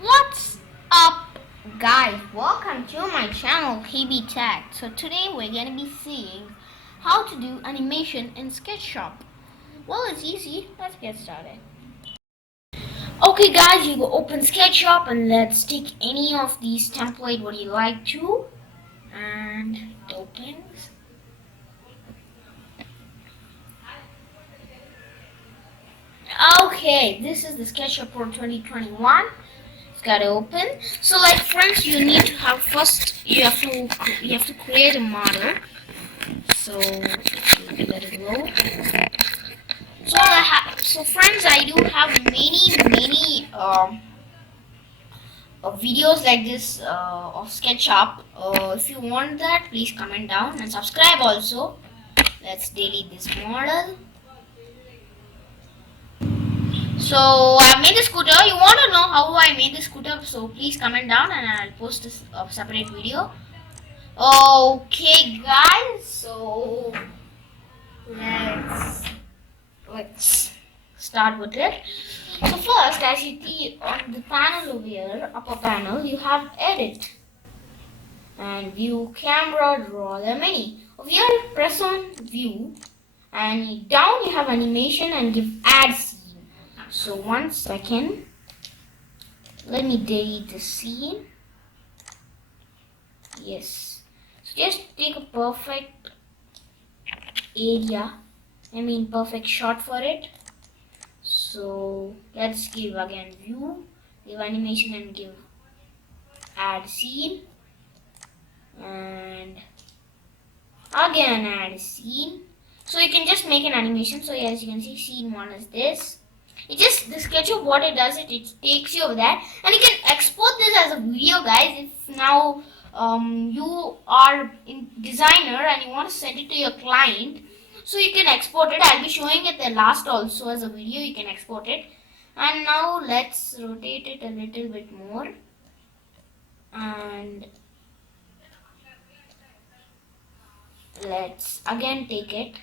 What's up, guys? Welcome to my channel KB Tech. So today we're gonna be seeing how to do animation in Sketchup. Well, it's easy. Let's get started. Okay, guys, you go open Sketchup and let's take any of these template what you like to, and it opens. Okay, this is the Sketchup for 2021. It's gotta open. So, like, friends, you need to have first. You have to create a model. So let it load. So friends, I do have many videos like this of SketchUp. If you want that, please comment down and subscribe also. Let's delete this model. So I made the scooter. You want to know how I made the scooter? So please comment down and I'll post this separate video. Okay, guys. So let's start with it. So first, as you see on the panel over here, upper panel, you have edit and view, camera, draw, there are many. Over here, press on view, and down you have animation and give add scene. So 1 second, let me delete the scene. Yes, so just take a perfect area, perfect shot for it. So let's give again view, give animation and give add scene, and again add scene. So you can just make an animation. So as you can see, scene 1 is this. It just, the SketchUp, what it does, it takes you over there, and you can export this as a video, guys. If now you are in designer and you want to send it to your client, so you can export it. I'll be showing it the last also as a video. You can export it. And now let's rotate it a little bit more, and let's again take it.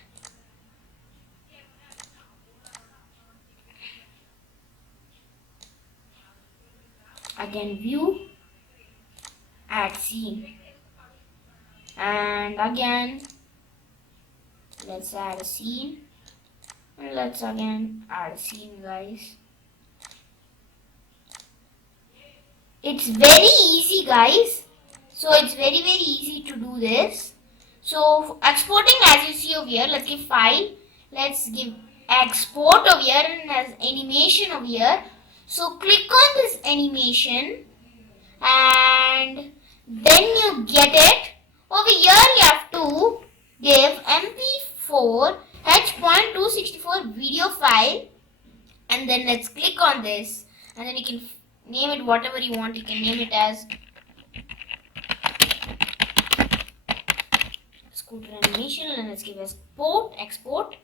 Again view, add scene, and again let's add a scene, and let's again add a scene, guys. It's very easy, guys. So it's very easy to do this. So exporting, as you see over here, let's give file, let's give export over here, and as animation over here. So click on this animation and then you get it. Over here you have to give mp4 h.264 video file, and then let's click on this, and then you can name it whatever you want. You can name it as scooter animation, and let's give export.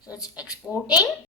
So it's exporting.